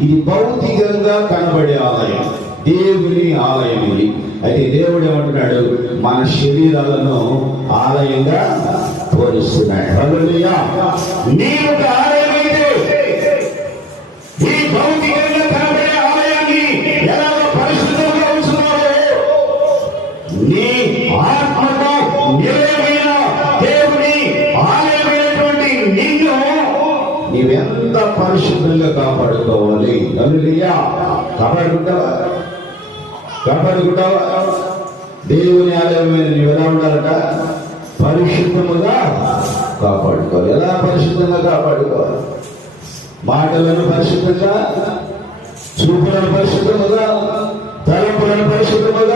ఇది భౌతికంగా కనబడే ఆలయం, దేవుని ఆలయం ఇది. అయితే దేవుడు ఏమంటున్నాడు? మన శరీరాలను ఆలయంగా పోలుస్తున్నాడు. హల్లెలూయా. నీవు ఒక ఆలయమైతే ఈ భౌతికంగా కనబడే ఆలయాన్ని ఎలా పరిశుద్ధంగా ఉంచున్నావో, నీ ఆత్మకు నిలయమైన దేవుని ఆలయమైనటువంటి నిన్ను నీవెంత పరిశుద్ధంగా కాపాడుకోవాలి. హల్లెలూయా. కాపాడుకుంటావా? దేవుని ఆలయమైన నీవు ఎలా ఉండాలట? పరిశుద్ధముగా కాపాడుకోవాలి. ఎలా పరిశుద్ధంగా కాపాడుకోవాలి? మాటలను పరిశుద్ధంగా, చూపులను పరిశుద్ధముగా, తలంపులను పరిశుద్ధముగా,